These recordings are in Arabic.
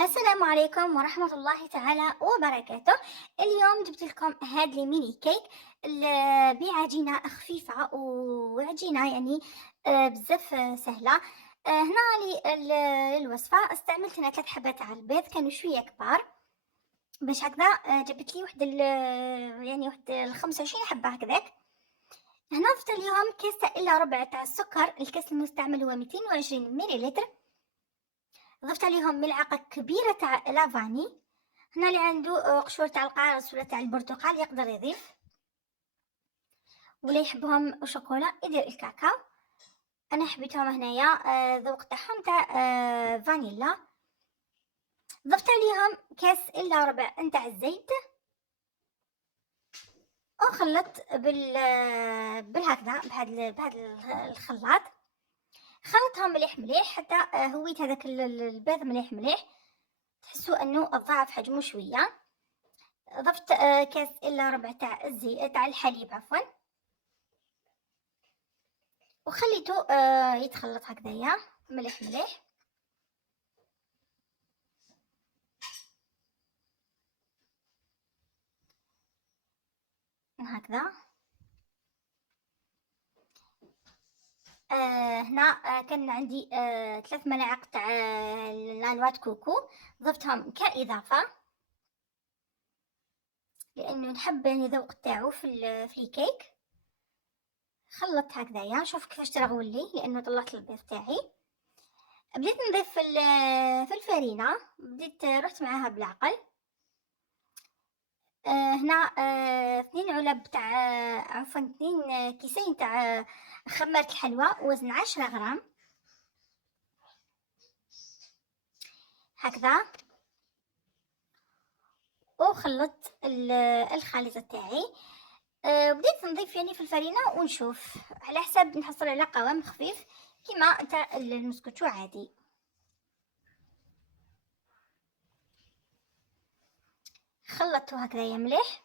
السلام عليكم ورحمة الله تعالى وبركاته. اليوم جبت لكم هاد لي ميني كيك بعجينة خفيفة وعجينة يعني بزاف سهلة. هنا الوصفة استعملت هنا 3 حبات تاع البيض، كانوا شوية كبار باش هكذا. جبت لي يعني واحد 25 حبة هكذاك. هنا ضفت ليهم كاس الا ربع تاع السكر، الكاس المستعمل هو 220 مليلتر. ضفت عليهم ملعقة كبيرة تاع لافاني. هنا اللي عنده قشور تاع القارص ولا تاع البرتقال يقدر يضيف، ولا يحبهم شوكولا يدير الكاكاو. انا حبيتهم هنايا ذوق تاعهم تاع فانيلا. ضفت عليهم كاس الا ربع نتاع الزيت وخلطت بالهكذا بهذا الخلاط. خلطهم مليح مليح حتى هويت هذاك البيض مليح مليح، تحسوا انه ضاعف حجمه شويه. ضفت كاس الا ربع تاع الزيت تاع الحليب عفوا، وخليته يتخلط هكذايا مليح مليح. هكذا هنا كان عندي 3 ملاعق تاع نانوات كوكو، ضفتهم كإضافة لأنه نحب يعني ذوق تاعو في الكيك. خلطت هكذايا، شوف كيفاش ترغول لي لأنه طلعت البيض تاعي. بديت نضيف في الفرينة، بديت رحت معاها بالعقل. هنا 2 علب تاع عفوا 2 كيسين تاع خمارة الحلوى وزن 10 غرام هكذا. وخلطت الخليط تاعي. بديت نضيف يعني في الفرينة ونشوف على حساب نحصل على قوام خفيف كيما تاع المسكوتشو عادي. خلطته هكذايا مليح.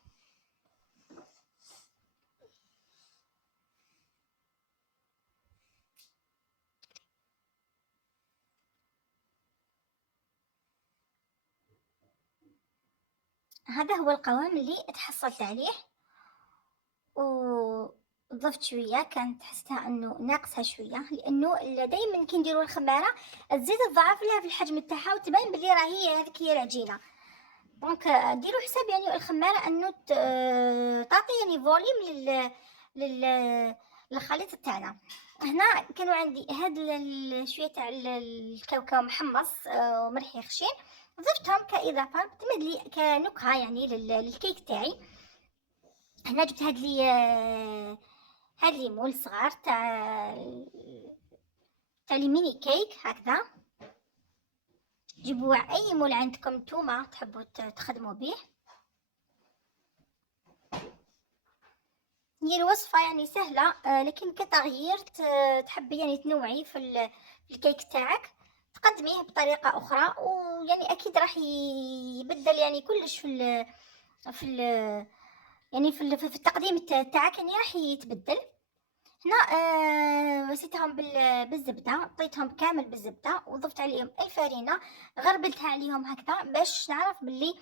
هذا هو القوام اللي تحصلت عليه. وضفت شويه كانت حسيتها انه ناقصها شويه، لانه دائما كي نديروا الخماره تزيد تضاعف لها في الحجم تاعها وتبان بلي راهي هذيك هي العجينه. دونك ديروا حساب يعني الخماره انه تعطي يعني فوليوم لل للخليط تاعنا. هنا كانوا عندي هاد شويه تاع الكاوكاو محمص وملح خشين، ضفتهم كاضافه تمد لي كنكهه يعني للكيك تاعي. هنا جبت هاد لي مول صغار تاع لي ميني كيك هكذا. جيبوا اي مول عندكم نتوما تحبوا تخدموا به. هي الوصفة يعني سهلة لكن كتغيير تحبي يعني تنوعي في الكيك تاعك، تقدميه بطريقة أخرى، ويعني أكيد راح يبدل يعني كلش في ال يعني في التقديم تاعك يعني راح يتبدل. هنا مسيتهم بالزبدة، عطيتهم كامل بالزبدة وضفت عليهم الفرينة، غربلتها عليهم هكذا باش نعرف باللي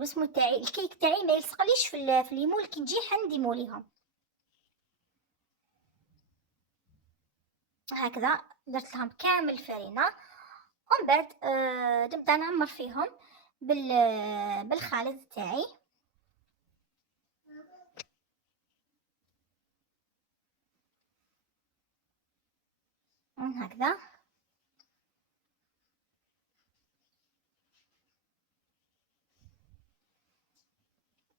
واسمو تاعي الكيك تاعي ما يلصقليش في ليمول كي نجي حنديموليهم هكذا. درت لهم كامل الفرينة ومن بعد نبدا نعمر فيهم بالخليط تاعي هكذا.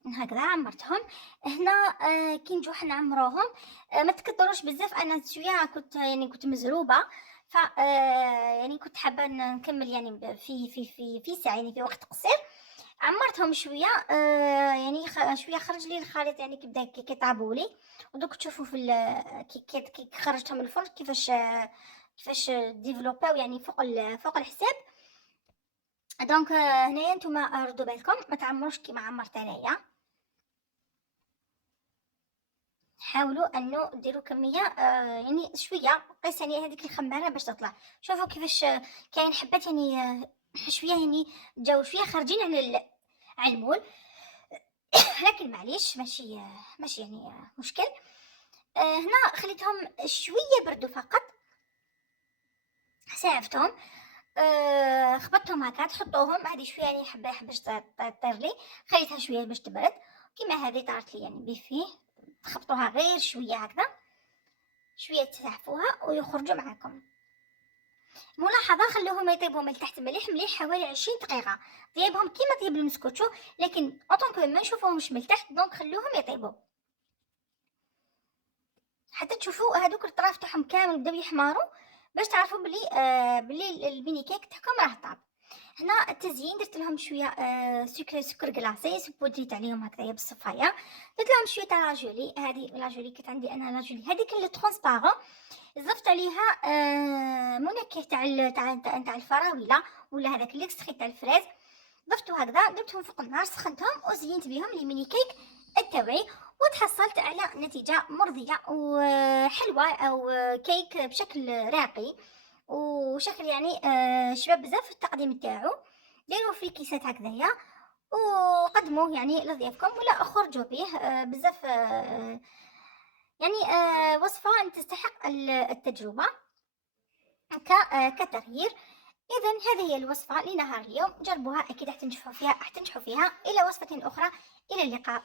هكذا عمرتهم. هنا كي نجو حنا نعمروهم ما تكثروش بزاف، انا شويه كنت مزروبه، ف يعني كنت حابه نكمل يعني في ساعه يعني في وقت قصير. عمرتهم شويه يعني شويه خرج لي الخليط يعني كيبدا كيطابوا لي. ودوك تشوفوا كي خرجتهم من الفرن كيفاش ديفلوباو يعني فوق الحساب. دونك هنايا نتوما ردوا بالكم ما تعمروش كيما عمرت انايا حاولوا انه ديروا كميه يعني شويه، قيس يعني هذيك الخماره باش تطلع. شوفوا كيفاش كاين حبات يعني شويه يعني جاو شويه خارجين على المول. لكن معليش ماشي يعني مشكل. هنا خليتهم شويه بردوا فقط، ساعفتهم. خبطتهم هكا تحطوهم هذه شويه يعني حبه باش طير لي، خليتها شويه باش تبرد. كيما هذه طارت لي يعني بيفيه، تخبطوها غير شويه هكذا، شويه تسحفوها ويخرجوا معاكم. ملاحظه خلوهم يطيبوا من تحت مليح مليح حوالي 20 دقيقه، طيبهم كيما طيب المسكوتشو، لكن اوطونكو ما نشوفوهمش من تحت، دونك خلوهم يطيبوا حتى تشوفوا هذوك الطراف تاعهم كامل بداو يحماروا، باش تعرفوا بلي الميني كيك تاعكم راه طاب. هنا التزيين درت لهم شويه سكر كلاصي، سبودريت عليهم هكذايا بالصفايه. درت لهم شويه تاع لاجولي، هذه لاجولي كانت عندي انا لاجولي هذيك اللي ترونسبارون. ضفت عليها منكه تاع الفراوله، ولا هذاك الاكستري تاع الفريز. ضفتو هكذا، درتهم فوق النار، سخنتهم وزينت بهم لي ميني كيك التوعي، وتحصلت على نتيجة مرضية وحلوة، أو كيك بشكل راقي وشكل يعني شباب بزاف في التقديم تاعو. ديروه في كيسات هكذايا وقدموه يعني لضيافكم، ولا خرجوا به بزاف يعني وصفة تستحق التجربة كتغيير. إذا هذه هي الوصفة لنهار اليوم، جربوها أكيد حتنجحوا فيها. إلى وصفة أخرى، إلى اللقاء.